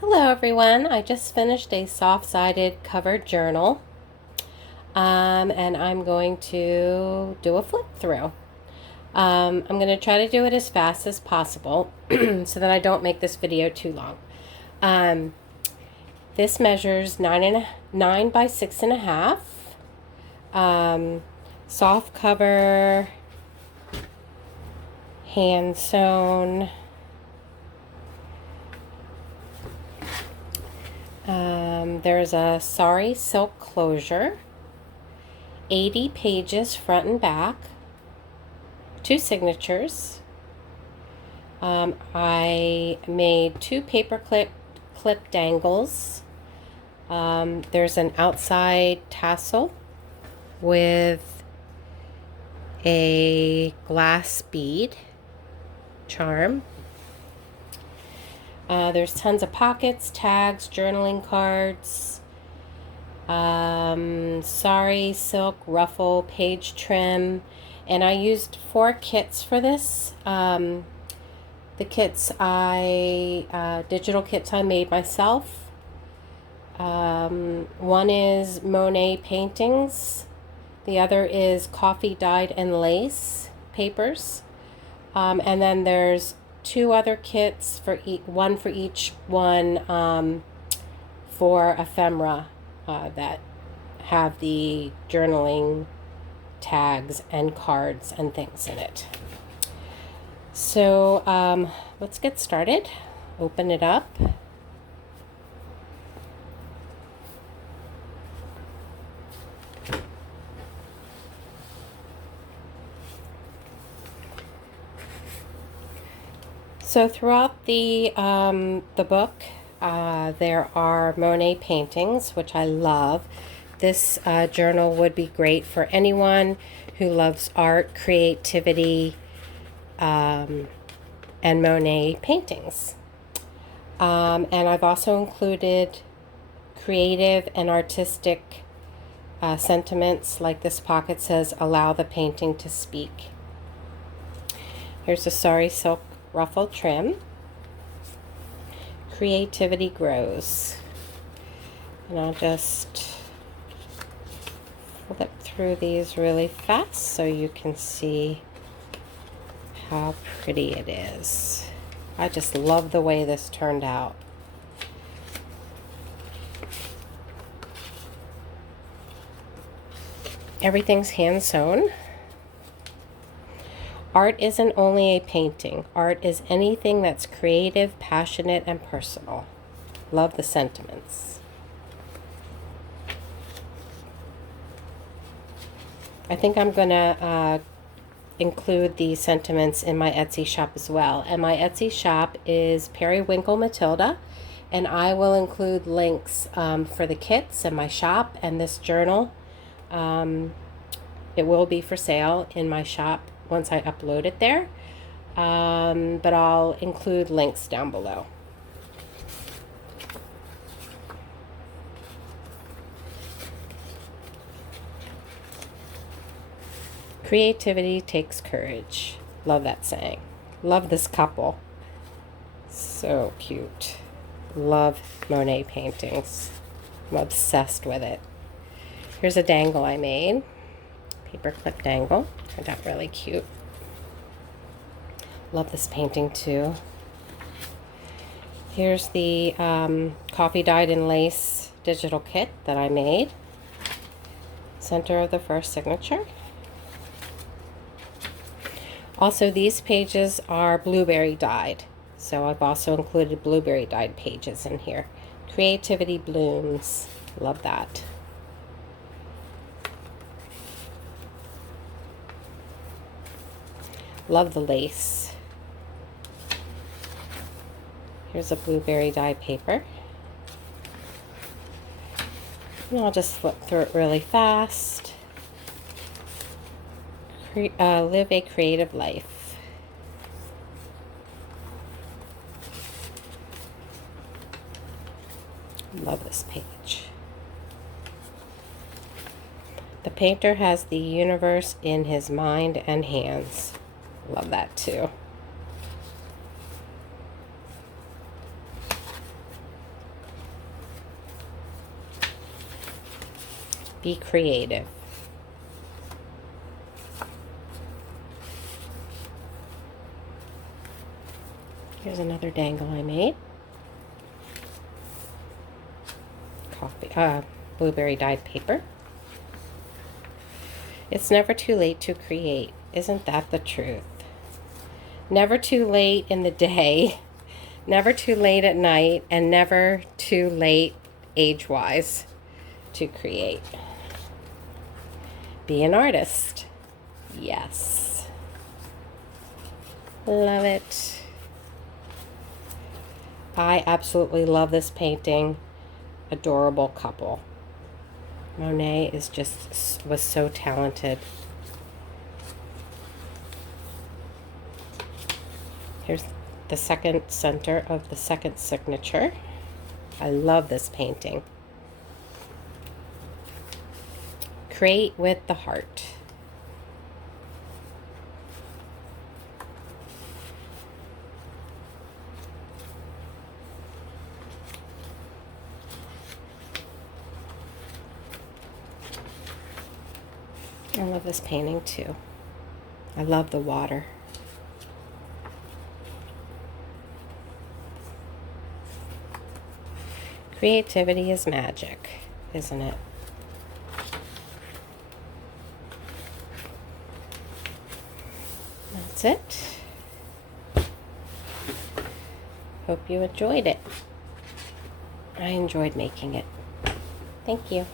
Hello everyone, I just finished a soft-sided covered journal and I'm going to do a flip through. I'm going to try to do it as fast as possible so that I don't make this video too long. This measures 9 by 6.5, soft cover, hand sewn. There's a sari silk closure, 80 pages front and back, 2 signatures. I made 2 paperclip dangles. There's an outside tassel with a glass bead charm. There's tons of pockets, tags, journaling cards, sari, silk, ruffle, page trim, and I used 4 kits for this. The kits digital kits I made myself. One is Monet paintings, the other is coffee dyed and lace papers, and then there's 2 other kits for one for each one for ephemera that have the journaling tags and cards and things in it. So let's get started. Open it up. So throughout the book, there are Monet paintings, which I love. This journal would be great for anyone who loves art, creativity, and Monet paintings. And I've also included creative and artistic sentiments, like this pocket says, "Allow the painting to speak." Here's a sari silk ruffle trim. Creativity grows. And I'll just flip through these really fast so you can see how pretty it is. I just love the way this turned out. Everything's hand sewn. Art isn't only a painting. Art is anything that's creative, passionate, and personal. Love the sentiments. I think I'm going to include the sentiments in my Etsy shop as well. And my Etsy shop is Periwinkle Matilda. And I will include links for the kits and my shop and this journal. It will be for sale in my shop once I upload it there, but I'll include links down below. Creativity takes courage. Love that saying. Love this couple. So cute. Love Monet paintings. I'm obsessed with it. Here's a dangle I made. Paperclip dangle. Turned out really cute. Love this painting too. Here's the coffee dyed and lace digital kit that I made. Center of the first signature. Also, these pages are blueberry dyed. So I've also included blueberry dyed pages in here. Creativity blooms. Love that. Love the lace. Here's a blueberry dye paper. And I'll just flip through it really fast. Live a creative life. Love this page. The painter has the universe in his mind and hands. Love that too. Be creative. Here's another dangle I made. Blueberry dyed paper. It's never too late to create. Isn't that the truth? Never too late in the day, never too late at night, and never too late age-wise to create. Be an artist. Yes. Love it. I absolutely love this painting. Adorable couple. Monet was so talented. Here's the second center of the second signature. I love this painting. Create with the heart. I love this painting too. I love the water. Creativity is magic, isn't it? That's it. Hope you enjoyed it. I enjoyed making it. Thank you.